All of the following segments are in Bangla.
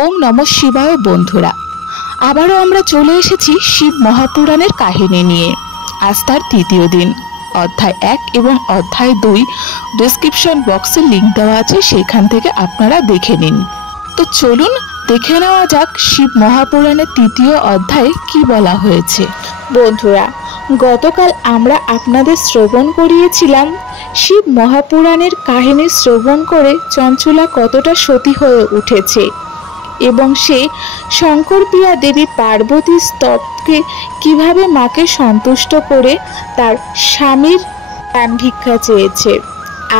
ওম নমঃ শিবায় বন্ধুরা, আবারও আমরা চলে এসেছি শিব মহাপুরাণের কাহিনী নিয়ে। আজ তার তৃতীয় দিন। অধ্যায় 1 এবং অধ্যায় 2 ডেসক্রিপশন বক্সে লিংক দেওয়া আছে, সেখান থেকে আপনারা দেখে নিন। তো চলুন দেখে নেওয়া যাক শিব মহাপুরাণের তৃতীয় অধ্যায়ে কি বলা হয়েছে। বন্ধুরা, গতকাল আমরা আপনাদের শ্রবণ করিয়েছিলাম শিব মহাপুরাণের কাহিনী শ্রবণ করে চঞ্চলা কতটা সতী হয়ে উঠেছে এবং সে শঙ্করপ্রিয়া দেবী পার্বতী স্তবকে কিভাবে মাকে সন্তুষ্ট করে তার স্বামীর প্রাণ ভিক্ষা চেয়েছে।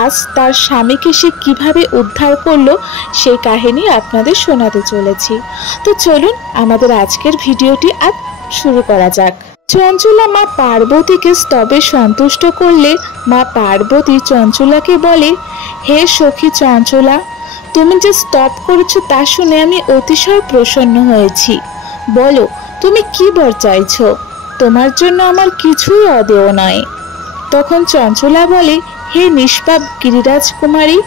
আজ তার স্বামীকে সে কিভাবে উদ্ধার করলো সেই কাহিনী আপনাদের শোনাতে চলেছি। তো চলুন আমাদের আজকের ভিডিওটি আজ শুরু করা যাক। চঞ্চলা মা পার্বতীকে স্তবে সন্তুষ্ট করলে মা পার্বতী চঞ্চলাকে বলে, হে সখী চঞ্চলা, তুমি যে স্তব করেছো তা শুনে আমি অতিশয় প্রসন্ন হয়েছি। বলো, তুমি কি বর চাইছো? তোমার জন্য আমার কিছুই অদেয় নয়। তখন চঞ্চলা বলে, হে নিষ্পাপ গিরিরাজ কুমারী,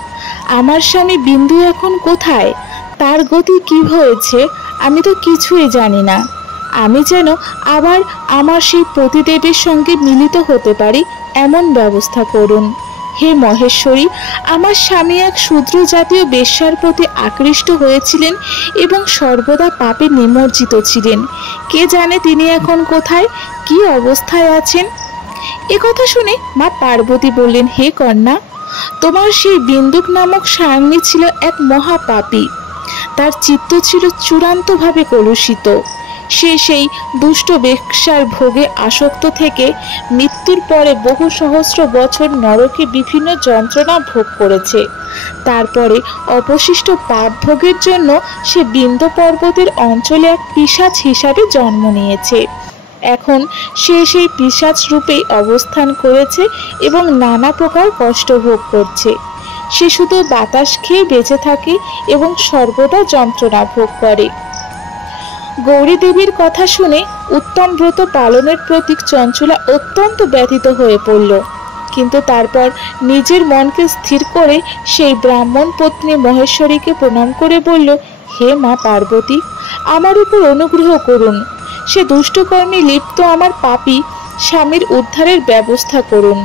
আমার স্বামী বিন্দু এখন কোথায়? তার গতি কি হয়েছে আমি তো কিছুই জানি না। আমি যেন আবার আমার সেই পতিদেবীর সঙ্গে মিলিত হতে পারি এমন ব্যবস্থা করুন। হে মহেশ্বরী, আমার স্বামী এক শূদ্র জাতীয় বেশ্যার প্রতি আকৃষ্ট হয়েছিলেন এবং সর্বদা পাপে নিমজ্জিত ছিলেন। কে জানে তিনি এখন কোথায়, কি অবস্থায় আছেন? একথা শুনে মা পার্বতী বললেন, হে কন্যা, তোমার সেই বিন্দুক নামক স্বামী ছিল এক মহাপাপী। তার চিত্ত ছিল চূড়ান্তভাবে কলুষিত। সে সেই দুষ্ট বেশ্যার ভোগে আসক্ত থেকে মৃত্যুর পরে বহু সহস্র বছর নরকে বিভিন্ন যন্ত্রণা ভোগ করেছে। তারপরে অবশিষ্ট পাপ ভোগের জন্য সে বিন্ধ্য পর্বতের অঞ্চলে এক পিশাচ হিসাবে জন্ম নিয়েছে। এখন সে সেই পিশাচ রূপেই অবস্থান করেছে এবং নানা প্রকার কষ্ট ভোগ করছে। সে শুধু বাতাস খেয়ে বেঁচে থাকে এবং সর্বদা যন্ত্রণা ভোগ করে। গৌরী দেবীর কথা শুনে উত্তম ব্রত পালনের প্রতীক চঞ্চলা অত্যন্ত ব্যথিত হয়ে পড়ল। কিন্তু তারপর নিজের মনকে স্থির করে সেই ব্রাহ্মণ পত্নী মহেশ্বরীকে প্রণাম করে বলল, হে মা পার্বতী, আমার উপর অনুগ্রহ করুন। সে দুষ্টকর্মে লিপ্ত আমার পাপী স্বামীর উদ্ধারের ব্যবস্থা করুন।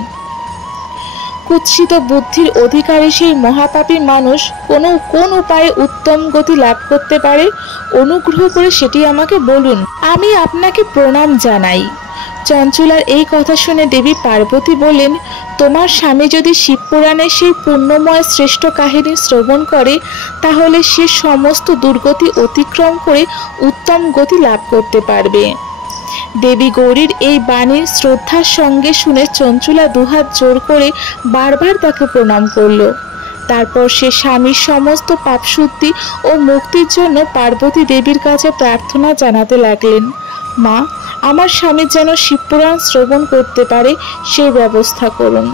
কুৎসিত বুদ্ধির অধিকারী সেই মহাপাপী মানুষ কোন উপায়ে উত্তম গতি লাভ করতে পারে, অনুগ্রহ করে সেটি আমাকে বলুন। আমি আপনাকে প্রণাম জানাই। চঞ্চলার এই কথা শুনে দেবী পার্বতী বললেন, তোমার স্বামী যদি শিবপুরাণের সেই পুণ্যময় শ্রেষ্ঠ কাহিনী শ্রবণ করে তাহলে সে সমস্ত দুর্গতি অতিক্রম করে উত্তম গতি লাভ করতে পারবে। দেবী গৌরীর এই বাণীর শ্রদ্ধার সঙ্গে শুনে চঞ্চলা দুহাত জোর করে বারবার তাকে প্রণাম করল। তারপর সে স্বামীর সমস্ত পাপশুদ্ধি ও মুক্তির জন্য পার্বতী দেবীর কাছে প্রার্থনা জানাতে লাগলেন, মা, আমার স্বামী যেন শিবপুরাণ শ্রবণ করতে পারে সেই ব্যবস্থা করুন।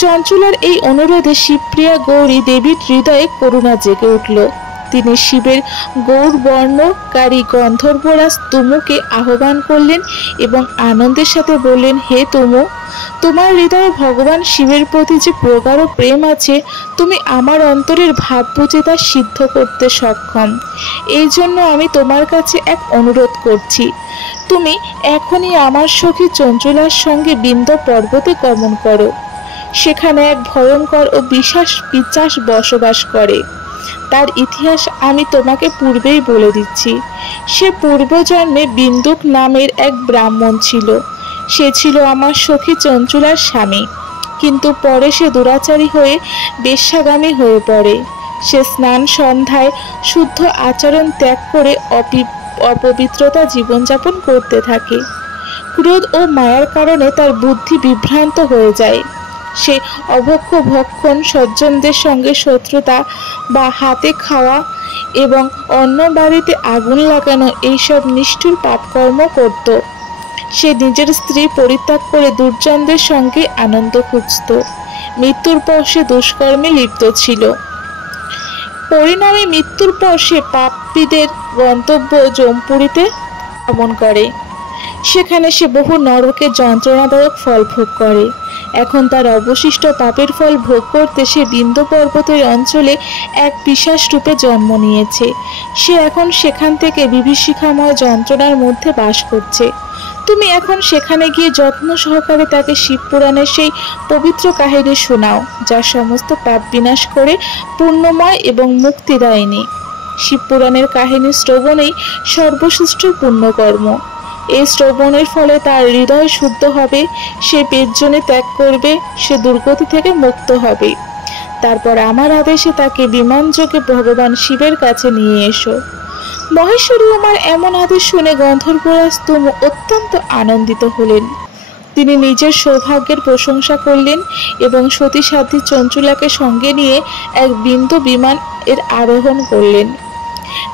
চঞ্চলার এই অনুরোধে শিবপ্রিয়া গৌরী দেবীর হৃদয়ে করুণা জেগে উঠল। তিনি শিবের গৌরবর্ণকারী গন্ধর্বরাজ তুমুকে আহ্বান করলেন এবং আনন্দের সাথে বললেন, হে তুমু, তোমার হৃদয়ে ভগবান শিবের প্রতি যে প্রগাঢ় প্রেম আছে, তুমি আমার অন্তরের ভাব বুঝে তা সিদ্ধ করতে সক্ষম। এই জন্য আমি তোমার কাছে এক অনুরোধ করছি। তুমি এখনই আমার সখী চঞ্চলার সঙ্গে বিন্ধ্য পর্বতে গমন করো। সেখানে এক ভয়ঙ্কর ও বিশাল পিশাচ বসবাস করে। তার ইতিহাস আমি তোমাকে পূর্বেই বলে দিচ্ছি। সে পূর্বজন্মে বিন্দুক নামের এক ব্রাহ্মণ ছিল। সে ছিল আমার সখী চঞ্চলার স্বামী, কিন্তু পরে সে দুরাচারী হয়ে বেশ্যাগামী হয়ে পড়ে। সে স্নান সন্ধ্যায় শুদ্ধ আচরণ ত্যাগ করে অপবিত্রতা জীবনযাপন করতে থাকে। ক্রোধ ও মায়ার কারণে তার বুদ্ধি বিভ্রান্ত হয়ে যায়। সে অভক্ষ ভক্ষণ, সজ্জনদের সঙ্গে শত্রুতা বা হাতে খাওয়া এবং অন্য বাড়িতে আগুন লাগানো এইসব নিষ্ঠুর পাপকর্ম করত। সে নিজের স্ত্রী পরিত্যাগ করে দুর্জনদের সঙ্গে আনন্দ খুঁজত। মৃত্যুর পর সে দুষ্কর্মে লিপ্ত ছিল। পরিণামে মৃত্যুর পর সে পাপীদের গন্তব্য যমপুরীতে গমন করে। সেখানে সে বহু নরকে যন্ত্রণাদায়ক ফল ভোগ করে। এখন তার অবশিষ্ট পাপের ফল ভোগ করতে সে বিন্ধ্য পর্বতের অঞ্চলে এক পিশাচ রূপে জন্ম নিয়েছে। সে এখন সেখান থেকে বিভীষিকাময় যন্ত্রণার মধ্যে বাস করছে। তুমি এখন সেখানে গিয়ে যত্ন সহকারে তাকে শিবপুরাণের সেই পবিত্র কাহিনী শোনাও, যা সমস্ত পাপ বিনাশ করে পূর্ণময় এবং মুক্তিদায়িনী। শিবপুরাণের কাহিনী শ্রবণেই সর্বশ্রেষ্ঠ পুণ্যকর্ম। এই শ্রবণের ফলে তার হৃদয় শুদ্ধ হবে, সে পেটজনে ত্যাগ করবে, সে দুর্গতি থেকে মুক্ত হবে। তারপর আমার আদেশে তাকে বিমানযোগে ভগবান শিবের কাছে নিয়ে এসো। মহেশ্বরী উমার এমন আদেশ শুনে গন্ধর্বরাজ তুমু অত্যন্ত আনন্দিত হলেন। তিনি নিজের সৌভাগ্যের প্রশংসা করলেন এবং সতী সাধ্বী চঞ্চুলাকে সঙ্গে নিয়ে এক বিন্দু বিমান এর আরোহণ করলেন।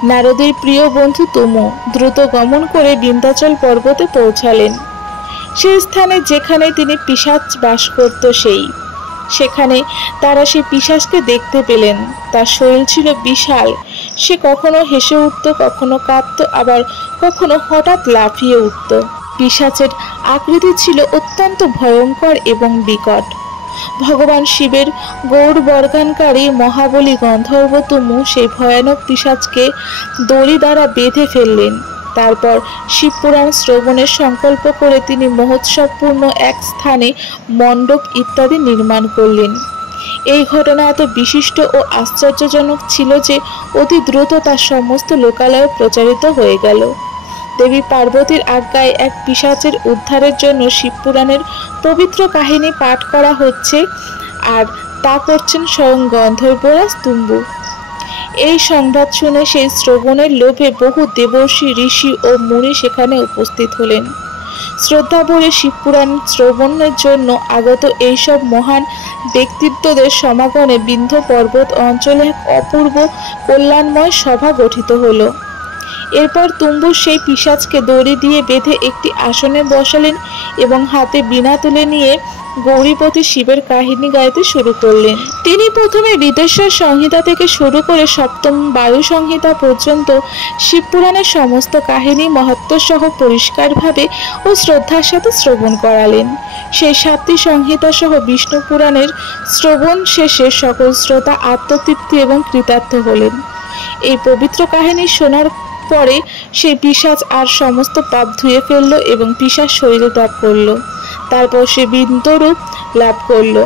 নারদের প্রিয় বন্ধু তুমু দ্রুত গমন করে বিন্ধ্যাচল পর্বতে পৌঁছালেন। সেই স্থানে যেখানে তিনি পিশাচ বাস করত সেখানে তারা সেই পিশাচকে দেখতে পেলেন। তার শরীর ছিল বিশাল, সে কখনো হেসে উঠত, কখনো কাঁদত, আবার কখনো হঠাৎ লাফিয়ে উঠত। পিশাচের আকৃতি ছিল অত্যন্ত ভয়ঙ্কর এবং বিকট। ভগবান শিবের গৌর বর্গানকারী মহাবলী গন্ধর্ব তুমু সেই ভয়ানক পিশাচকে দড়ি দ্বারা বেঁধে ফেললেন। তারপর শিবপুরাণ শ্রবণের সংকল্প করে তিনি মহোৎসবপূর্ণ এক স্থানে মণ্ডপ ইত্যাদি নির্মাণ করলেন। এই ঘটনা এত বিশিষ্ট ও আশ্চর্যজনক ছিল যে অতি দ্রুত তার সমস্ত লোকালয়ে প্রচারিত হয়ে গেল। দেবী পার্বতীর আজ্ঞায় এক পিশাচের উদ্ধারের জন্য শিবপুরাণের পবিত্র কাহিনী পাঠ করা হচ্ছে, আর তা করছেন স্বয়ং গন্ধর্বরাজ তুম্বু। এই সংবাদ শুনে সেই শ্রবণের লোভে বহু দেবর্ষি, ঋষি ও মুনি সেখানে উপস্থিত হলেন। শ্রদ্ধা ভরে শিবপুরাণ শ্রবণের জন্য আগত এইসব মহান ব্যক্তিত্বদের সমাগমে বিন্ধ্য পর্বত অঞ্চলে এক অপূর্ব কল্যাণময় সভা গঠিত হলো। এরপর তুম্বু সেই পিশাচকে দড়ি দিয়ে বেঁধে একটি আসনে বসালেন এবং হাতে বীণা তুলে নিয়ে গৌরীপতি শিবের কাহিনী গাইতে শুরু করলেন। তিনি প্রথমে বিদেশ্বর সংহিতা থেকে শুরু করে সপ্তম বায়ু সংহিতা পর্যন্ত শিবপুরাণের সমস্ত কাহিনী মহত্ব সহ পরিষ্কারভাবে ও শ্রদ্ধার সাথে শ্রবণ করালেন। সেই 7টি সংহিতা সহ বিষ্ণু পুরাণের শ্রবণ শেষে সকল শ্রোতা আত্মতৃপ্তি এবং কৃতার্থ হলেন। এই পবিত্র কাহিনী শোনার পরে সেই পিশাচ আর সমস্ত পাপ ধুয়ে ফেলল এবং পিশাচ শরীরে ত্যাগ করল। তারপর সে বিন্দুরূপ লাভ করল।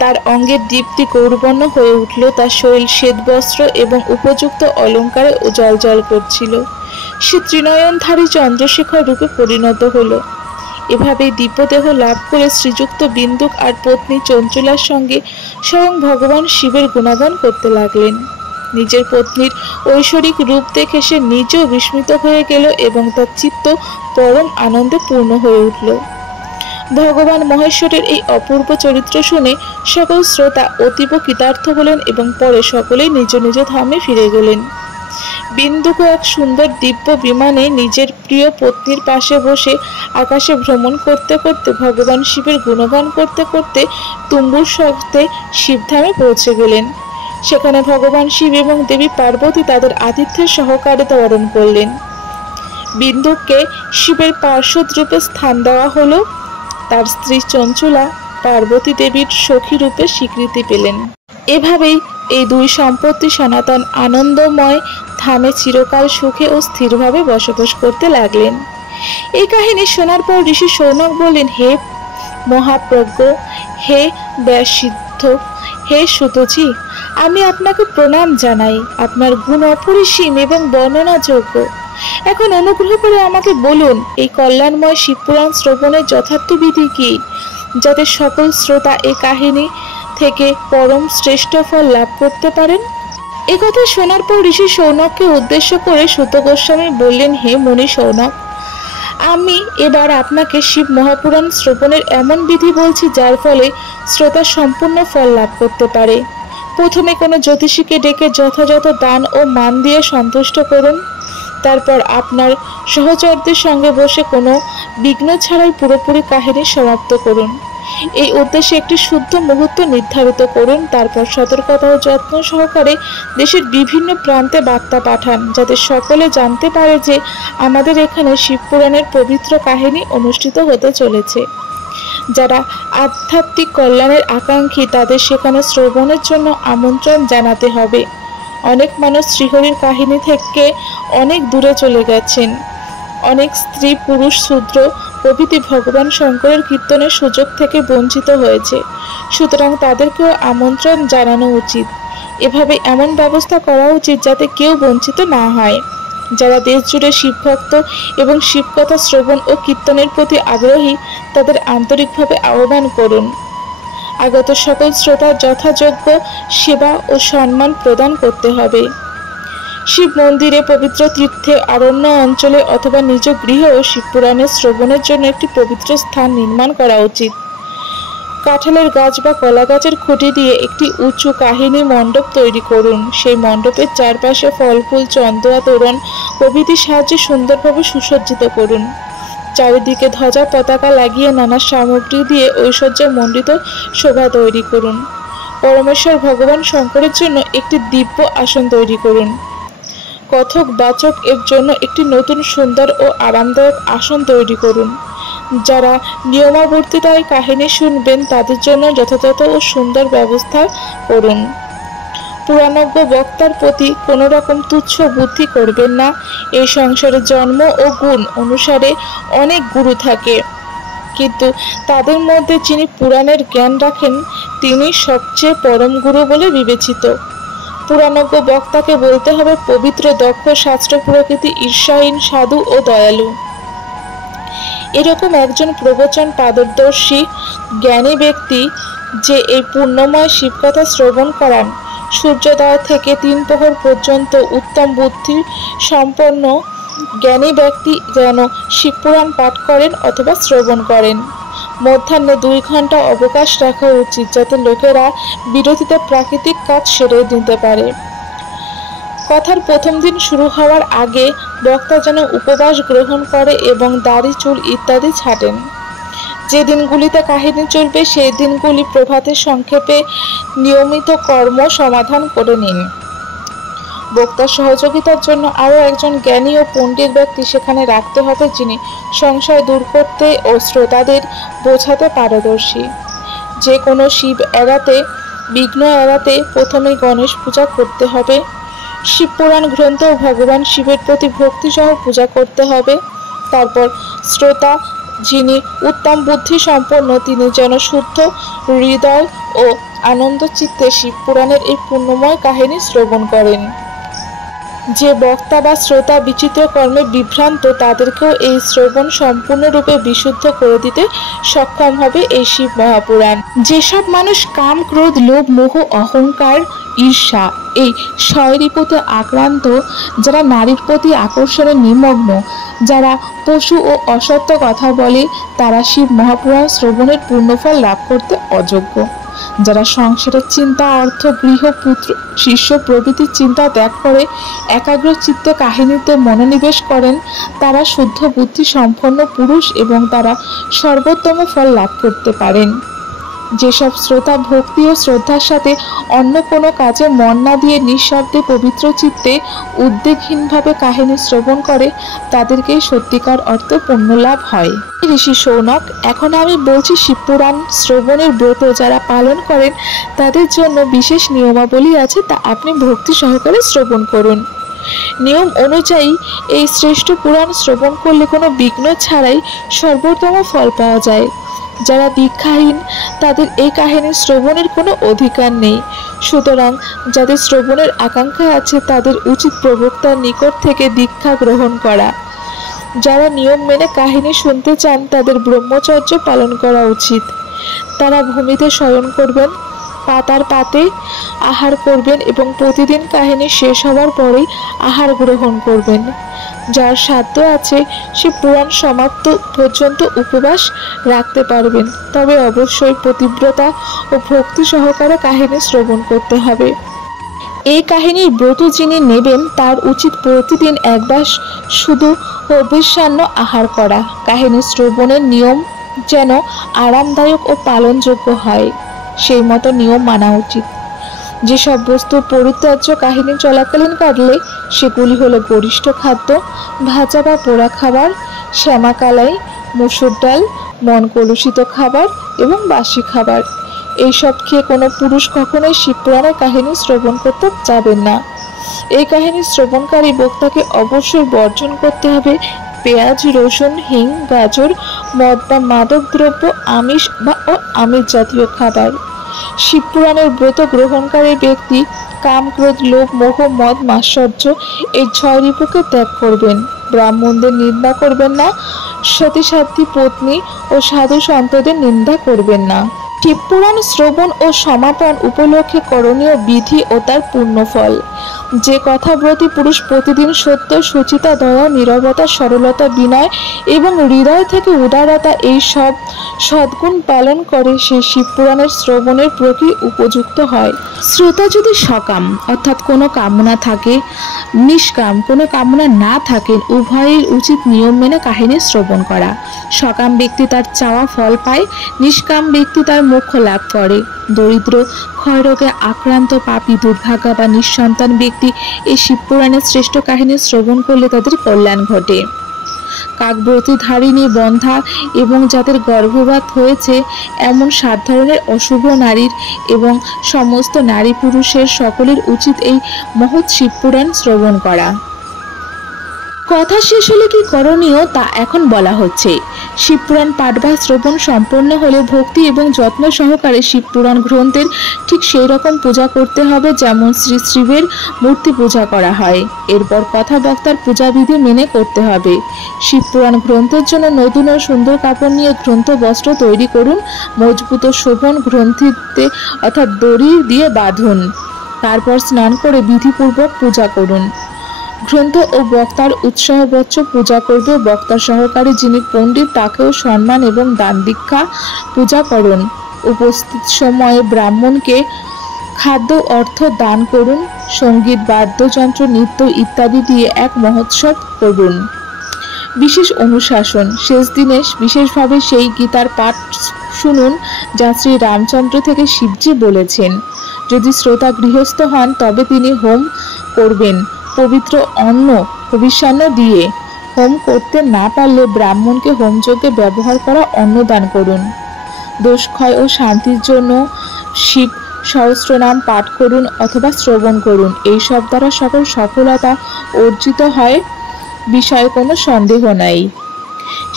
তার অঙ্গের দীপ্তি গৌরবর্ণ হয়ে উঠল, তার শরীর শ্বেতবস্ত্র এবং উপযুক্ত অলঙ্কারে জ্বলজ্বল করছিল। সে ত্রিনয়নধারী চন্দ্রশেখর রূপে পরিণত হলো। এভাবেই দিব্যদেহ লাভ করে শ্রীযুক্ত বিন্দুক আর পত্নী চঞ্চুলার সঙ্গে স্বয়ং ভগবান শিবের গুণগান করতে লাগলেন। নিজের পত্নীর ঐশ্বরিক রূপ দেখে সে নিজেও বিস্মিত হয়ে গেল এবং তার চিত্ত পরম আনন্দে পূর্ণ হয়ে উঠল। ভগবান মহেশ্বরের এই অপূর্ব চরিত্র শুনে সকল শ্রোতা অতীব কৃতার্থ হলেন এবং পরে সকলেই নিজ নিজ ধামে ফিরে গেলেন। বিন্দুক এক সুন্দর দিব্য বিমানে নিজের প্রিয় পত্নীর পাশে বসে আকাশে ভ্রমণ করতে করতে ভগবান শিবের গুণগান করতে করতে তুম্বুর শব্দে শিবধামে পৌঁছে গেলেন। সেখানে ভগবান শিব এবং দেবী পার্বতী তাদের আতিথ্যের সহকারিতা বরণ করলেন। বিন্দুককে শিবের পার্শ্বদ রূপে স্থান দেওয়া হলো। তার স্ত্রী চঞ্চুলা পার্বতী দেবীর সখী রূপে স্বীকৃতি পেলেন। এভাবেই এই দুই সম্পত্তি সনাতন আনন্দময় ধামে চিরকাল সুখে ও স্থিরভাবে বসবাস করতে লাগলেন। এই কাহিনী শোনার পর ঋষি শৌনক বললেন, হে মহাপ্রজ্ঞ, হে ব্যাসসিদ্ধ, হে সুতজি, আমি আপনাকে প্রণাম জানাই। আপনার গুণ অপরিসীম এবং বর্ণনাযোগ্য। এখন অনুগ্রহ করে আমাকে বলুন, এই কল্যাণময় শিবপুরাণ শ্রবণের যথার্থ বিধি কি, যাতে সকল শ্রোতা এই কাহিনী থেকে পরম শ্রেষ্ঠ ফল লাভ করতে পারেন। একথা শোনার পর ঋষি শৌনককে উদ্দেশ্য করে সুত গোস্বামী বললেন, হে মুনি শৌনক, আমি এবার আপনাকে শিব মহাপুরাণ শ্রবণের এমন বিধি বলছি যার ফলে শ্রোতা সম্পূর্ণ ফল লাভ করতে পারে। প্রথমে কোনো জ্যোতিষীকে ডেকে যথাযথ দান ও মান দিয়ে সন্তুষ্ট করুন। তারপর আপনার সহচরদের সঙ্গে বসে কোনো বিঘ্ন ছাড়াই পুরোপুরি কাহিনী সমাপ্ত করুন। এই উদ্দেশ্যে একটি শুদ্ধ মুহূর্ত নির্ধারিত করুন। তারপর সতর্কতা ও যত্ন সহকারে দেশের বিভিন্ন প্রান্তে বার্তা পাঠান, যাতে সকলে জানতে পারে যে আমাদের এখানে শিবপুরাণের পবিত্র কাহিনী অনুষ্ঠিত হতে চলেছে। যারা আধ্যাত্মিক কল্যাণের আকাঙ্ক্ষী তাদের সেখানে শ্রবণের জন্য আমন্ত্রণ জানাতে হবে। অনেক মানুষ শ্রীহরির কাহিনী থেকে অনেক দূরে চলে গেছেন। অনেক স্ত্রী, পুরুষ, শূদ্র প্রভৃতি ভগবান শঙ্করের কীর্তনের সুযোগ থেকে বঞ্চিত হয়েছে। সুতরাং তাদেরকেও আমন্ত্রণ জানানো উচিত। এভাবে এমন ব্যবস্থা করা উচিত যাতে কেউ বঞ্চিত না হয়। যারা দেশ জুড়ে শিবভক্ত এবং শিবকথা শ্রবণ ও কীর্তনের প্রতি আগ্রহী তাদের আন্তরিকভাবে আহ্বান করুন। আগত সকল শ্রোতার যথাযোগ্য সেবা ও সম্মান প্রদান করতে হবে। শিব মন্দিরে, পবিত্র তীর্থে, অরণ্য অঞ্চলে অথবা নিজ গৃহেও শিবপুরাণের শ্রবণের জন্য একটি পবিত্র স্থান নির্মাণ করা উচিত। কাঁঠালের গাছ বা কলা গাছের খুঁটি দিয়ে একটি উঁচু কাহিনী মণ্ডপ তৈরি করুন। সেই মণ্ডপের চারপাশে ফল ফুল, চন্দোয়া, তোরণ প্রভৃতির সাহায্যে সুন্দরভাবে সুসজ্জিত করুন। চারিদিকে ধ্বজা পতাকা লাগিয়ে নানা সামগ্রী দিয়ে ঐশ্বর্যমণ্ডিত শোভা তৈরি করুন। পরমেশ্বর ভগবান শঙ্করের জন্য একটি দিব্য আসন তৈরি করুন। কথক বাচক এর জন্য একটি নতুন সুন্দর ও আরামদায়ক আসন তৈরি করুন। যারা নিয়মাবর্তিতায় কাহিনী শুনবেন তাদের জন্য যথাযথ ও সুন্দর ব্যবস্থা করুন। পুরাণজ্ঞ বক্তার প্রতি কোনো রকম তুচ্ছ বুদ্ধি করবেন না। এই সংসারে জন্ম ও গুণ অনুসারে অনেক গুরু থাকে, কিন্তু তাদের মধ্যে যিনি পুরাণের জ্ঞান রাখেন তিনি সবচেয়ে পরম গুরু বলে বিবেচিত। পুরাণজ্ঞ বক্তাকে বলতে হবে পবিত্র, দক্ষ, শাস্ত্র প্রকৃতি, ঈর্ষাহীন, সাধু ও দয়ালু। এরকম একজন প্রবচন পারদর্শী জ্ঞানী ব্যক্তি যে এই পূর্ণময় শিবকথা শ্রবণ করান। সূর্যোদয় থেকে 3 প্রহর পর্যন্ত উত্তম বুদ্ধি সম্পন্ন জ্ঞানী ব্যক্তি যেন শিবপুরাণ পাঠ করেন অথবা শ্রবণ করেন। মধ্যাহ্নে 2 ঘন্টা অবকাশ রাখা উচিত যাতে লোকেরা বিরতিতে প্রাকৃতিক কাজ সেরে নিতে পারে। কথার প্রথম দিন শুরু হওয়ার আগে বক্তা যেন উপবাস গ্রহণ করে এবং দাড়ি, চুল ইত্যাদি ছাঁটেন। যে দিনগুলিতে কাহিনী চলবে সেই দিনগুলি প্রভাতে সংক্ষেপে নিয়মিত কর্ম সমাধান করে নিন। বক্তার সহযোগিতার জন্য আরও একজন জ্ঞানী ও পণ্ডিত ব্যক্তি সেখানে রাখতে হবে যিনি সংশয় দূর করতে ও শ্রোতাদের বোঝাতে পারদর্শী। যে কোনো বিঘ্ন এড়াতে প্রথমে গণেশ পূজা করতে হবে। শিবপুরাণ গ্রন্থ ও ভগবান শিবের প্রতি ভক্তিসহ পূজা করতে হবে। তারপর শ্রোতা যিনি উত্তম বুদ্ধি সম্পন্ন তিনি যেন শুদ্ধ হৃদয় ও আনন্দ চিত্তে শিবপুরাণের এই পুণ্যময় কাহিনী শ্রবণ করেন। যে বক্তা বা শ্রোতা বিচিত্র কর্মে বিভ্রান্ত তাদেরকেও এই শ্রবণ সম্পূর্ণরূপে বিশুদ্ধ করে দিতে সক্ষম হবে এই শিব মহাপুরাণ। যেসব মানুষ কাম, ক্রোধ, লোভ, মোহ, অহংকার, ঈর্ষা এই 6 রিপুতে আক্রান্ত, যারা নারীর প্রতি আকর্ষণে নিমগ্ন, যারা পশু ও অসত্য কথা বলে, তারা শিব মহাপুরাণ শ্রবণের পূর্ণফল লাভ করতে অযোগ্য। যারা সংসারের চিন্তা, অর্থ, গৃহ, পুত্র, শিষ্য প্রভৃতির চিন্তা ত্যাগ করে একাগ্র চিত্তে কাহিনীতে মনোনিবেশ করেন তারা শুদ্ধ বুদ্ধি সম্পন্ন পুরুষ এবং তারা সর্বোত্তম ফল লাভ করতে পারেন। যেসব শ্রোতা ভক্তি ও শ্রদ্ধার সাথে অন্য কোনো কাজে মন না দিয়ে নিঃশব্দে পবিত্র চিত্তে উদ্বেগহীনভাবে কাহিনী শ্রবণ করে তাদেরকেই সত্যিকার অর্থে পুণ্য লাভ হয়। ঋষি শৌনক, এখন আমি বলছি শিবপুরাণ শ্রবণের ব্রত যারা পালন করেন তাদের জন্য বিশেষ নিয়মাবলী আছে, তা আপনি ভক্তি সহকারে শ্রবণ করুন। নিয়ম অনুযায়ী এই শ্রেষ্ঠ পুরাণ শ্রবণ করলে কোনো বিঘ্ন ছাড়াই সর্বোত্তম ফল পাওয়া যায়। যারা দীক্ষাহীন তাদের এই কাহিনী শ্রবণের কোনো অধিকার নেই। সুতরাং যাদের শ্রবণের আকাঙ্ক্ষা আছে তাদের উচিত প্রবক্তার নিকট থেকে দীক্ষা গ্রহণ করা। যারা নিয়ম মেনে কাহিনী শুনতে চান তাদের ব্রহ্মচর্য পালন করা উচিত। তারা ভূমিতে শয়ন করবেন, পাতার পাতে আহার করবেন এবং প্রতিদিন কাহিনী শেষ হওয়ার পরেই আহার গ্রহণ করবেন। যার সাধ্য আছে সে পুরাণ সমাপ্ত পর্যন্ত উপবাস রাখতে পারবেন, তবে অবশ্যই পতিব্রতা ও ভক্তি সহকারে কাহিনী শ্রবণ করতে হবে। এই কাহিনীর ব্রত যিনি নেবেন তার উচিত প্রতিদিন একবার শুধু অবিচ্ছিন্ন আহার করা। কাহিনী শ্রবণের নিয়ম যেন আরামদায়ক ও পালনযোগ্য হয় সেই মতো নিয়ম মানা উচিত। যেসব বস্তু পরিত্যাজ্য কাহিনী চলাকালীন কাটলে সেগুলি হলো গরিষ্ঠ খাদ্য, ভাজা বা পোড়া খাবার, শ্যামাকালাই, মসুর ডাল, মন কলুষিত খাবার এবং বাসি খাবার এইসব খেয়ে কোনো পুরুষ কখনোই শিবপুরাণের কাহিনী শ্রবণ করতে যাবেন না। এই কাহিনী শ্রবণকারী বক্তাকে অবশ্যই বর্জন করতে হবে পেঁয়াজ, রসুন, হিং, গাজর, মদ বা মাদক দ্রব্য, আমিষ বা আমিষ জাতীয় খাবার। শিবপুরাণের ব্রত গ্রহণকারী ব্যক্তি কাম, ক্রোধ, লোভ, মোহ, মদ, মাৎসর্য এই 6 রিপুকে ত্যাগ করবেন। ব্রাহ্মণদের নিন্দা করবেন না, সতী সাধ্বী পত্নী ও সাধু সন্তদের নিন্দা করবেন না। শিবপুরাণ শ্রবণ ও সমাপন উপলক্ষে করণীয় বিধি ও তার পুণ্যফল। যে কথাব্রতী পুরুষ প্রতিদিন সত্য, সুচিতা, দয়া, নীরবতা, সরলতা, বিনয় এবং হৃদয় থেকে উদারতা এই সব সদ্গুণ পালন করে সে শিবপুরাণের শ্রবণের প্রতি উপযুক্ত হয়। শ্রোতা যদি সকাম অর্থাৎ কোনো কামনা থাকে, নিষ্কাম কোনো কামনা না থাকেন, উভয়ের উচিত নিয়ম মেনে কাহিনী শ্রবণ করা। সকাম ব্যক্তি তার চাওয়া ফল পায়, নিষ্কাম ব্যক্তি তার মোক্ষ লাভ করে। দরিদ্র, ক্ষয়রোগে আক্রান্ত, পাপী, দুর্ভাগা বা নিঃসন্তান ব্যক্তি এই শিবপুরাণের শ্রেষ্ঠ কাহিনী শ্রবণ করলে তাদের কল্যাণ ঘটে। কাকব্রতীধারিণী, বন্ধা এবং যাদের গর্ভপাত হয়েছে এমন 7 ধরনের অশুভ নারীর এবং সমস্ত নারী পুরুষের সকলের উচিত এই মহৎ শিবপুরাণ শ্রবণ করা। কথা শেষ হলে কি করণীয় তা এখন বলা হচ্ছে। শিবপুরাণ পাঠ বা শ্রবণ সম্পন্ন হলে ভক্তি এবং যত্ন সহকারে শিবপুরাণ গ্রন্থের ঠিক সেই রকম পূজা করতে হবে যেমন শ্রী শিবের মূর্তি পূজা করা হয়। এরপর কথা বক্তার পূজাবিধি মেনে করতে হবে। শিবপুরাণ গ্রন্থের জন্য নতুন ও সুন্দর কাপড় নিয়ে গ্রন্থ বস্ত্র তৈরি করুন। মজবুত শোভন গ্রন্থিতে অর্থাৎ দড়ি দিয়ে বাঁধুন। তারপর স্নান করে বিধিপূর্বক পূজা করুন। গ্রন্থ ও বক্তার উৎসাহবচ্চ পূজা করবে। বক্তা সহকারী যিনি পণ্ডিত তাকেও সম্মান এবং দান দীক্ষা পূজা করুন। উপস্থিত সময়ে ব্রাহ্মণকে খাদ্য অর্থ দান করুন। সঙ্গীত, বাদ্যযন্ত্র, নৃত্য ইত্যাদি দিয়ে এক মহোৎসব করুন। বিশেষ অনুশাসন, শেষ দিনে বিশেষভাবে সেই গীতার পাঠ শুনুন যা শ্রী রামচন্দ্র থেকে শিবজি বলেছেন। যদি শ্রোতা গৃহস্থ হন তবে তিনি হোম করবেন পবিত্র অন্ন হবিষ্যান্ন দিয়ে। হোম করতে না পারলে ব্রাহ্মণকে হোমযজ্ঞে ব্যবহার করা অন্ন দান করুন। দোষক্ষয় ও শান্তির জন্য শিব সহস্রনাম পাঠ করুন অথবা শ্রবণ করুন। এই সব দ্বারা সকল সফলতা অর্জিত হয়, বিষয়ে কোনো সন্দেহ নাই।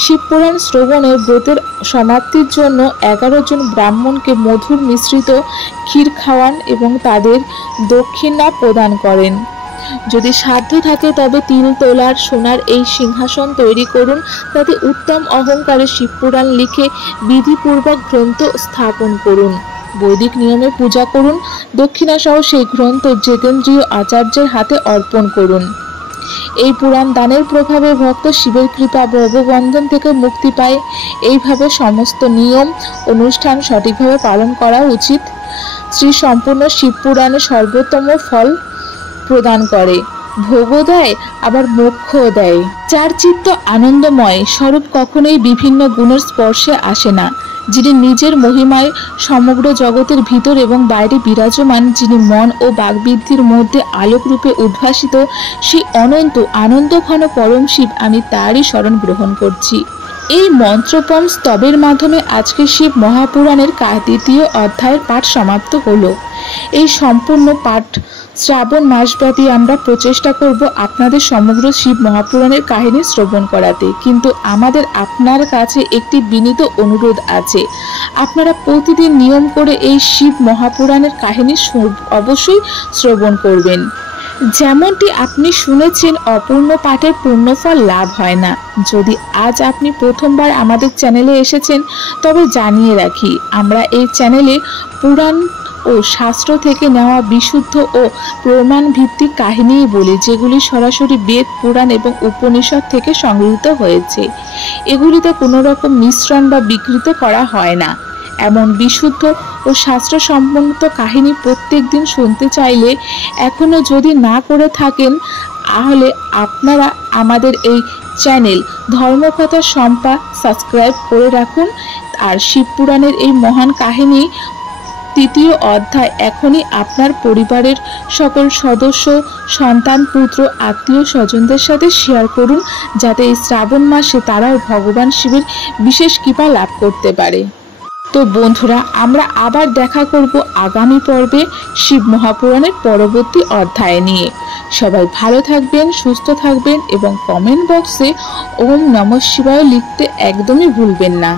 শিবপুরাণ শ্রবণে ব্রতের সমাপ্তির জন্য 11 জন ব্রাহ্মণকে মধুর মিশ্রিত ক্ষীর খাওয়ান এবং তাদের দক্ষিণা প্রদান করেন। যদি সাধ্য থাকে তবে 3 তোলার সোনার এই সিংহাসন তৈরি করুন, তাতে উত্তম অহংকারে শিবপুরাণ লিখে বিধিপূর্বক গ্রন্থ স্থাপন করুন। বৈদিক নিয়মে পূজা করুন। দক্ষিণা সহ সেই গ্রন্থ জিতেন্দ্রীয় আচার্যের হাতে অর্পণ করুন। এই পুরাণ দানের প্রভাবে ভক্ত শিবের কৃপা ভববন্ধন থেকে মুক্তি পায়। এইভাবে সমস্ত নিয়ম অনুষ্ঠান সঠিকভাবে পালন করা উচিত। শ্রী সম্পূর্ণ শিবপুরাণে সর্বোত্তম ফল প্রদান করে, ভোগও দেয় আবার মোক্ষও দেয়। যার চিত্ত আনন্দময় স্বরূপ কখনোই বিভিন্ন গুণের স্পর্শে আসে না, যিনি নিজের মহিমায় সমগ্র জগতের ভিতর এবং বাইরে বিরাজমান, যিনি মন ও বাগবৃদ্ধির মধ্যে আলোকরূপে উদ্ভাসিত, সেই অনন্ত আনন্দঘন পরম শিব, আমি তারই শরণ গ্রহণ করছি। এই মন্ত্রপণ স্তবের মাধ্যমে আজকে শিব মহাপুরাণের 2য় অধ্যায়ের পাঠ সমাপ্ত হলো। এই সম্পূর্ণ পাঠ শ্রাবণ মাসব্যাপী আমরা প্রচেষ্টা করব আপনাদের সমগ্র শিব মহাপুরাণের কাহিনী শ্রবণ করাতে। কিন্তু আমাদের আপনার কাছে একটি বিনীত অনুরোধ আছে, আপনারা প্রতিদিন নিয়ম করে এই শিব মহাপুরাণের কাহিনী অবশ্যই শ্রবণ করবেন। যেমনটি আপনি শুনেছেন, অপূর্ণ পাঠের পূর্ণফল লাভ হয় না। যদি আজ আপনি প্রথমবার আমাদের চ্যানেলে এসেছেন তবে জানিয়ে রাখি, আমরা এই চ্যানেলে পুরাণ ও শাস্ত্র থেকে নেওয়া বিশুদ্ধ ও প্রমাণ ভিত্তিক কাহিনীই বলি, যেগুলি সরাসরি বেদ, পুরাণ এবং উপনিষদ থেকে সংগৃহীত হয়েছে। এগুলিতে কোনো রকম মিশ্রণ বা বিকৃত করা হয় না। এমন বিশুদ্ধ ও শাস্ত্রসম্মত কাহিনী প্রত্যেক দিন শুনতে চাইলে এখনো যদি না করে থাকেন, তাহলে আপনারা আমাদের এই চ্যানেল ধর্মকথা সম্পা সাবস্ক্রাইব করে রাখুন। আর শিবপুরাণের এই মহান কাহিনী তৃতীয় অধ্যায় এখনই আপনার পরিবারের সকল সদস্য, সন্তান, পুত্র, আত্মীয় স্বজনদের সাথে শেয়ার করুন, যাতে এই শ্রাবণ মাসে তারাও ভগবান শিবের বিশেষ কৃপা লাভ করতে পারে। তো বন্ধুরা, আমরা আবার দেখা করব আগামী পর্বে শিব মহাপুরাণের পরবর্তী অধ্যায় নিয়ে। সবাই ভালো থাকবেন, সুস্থ থাকবেন এবং কমেন্ট বক্সে ওম নমঃ শিবায় লিখতে একদমই ভুলবেন না।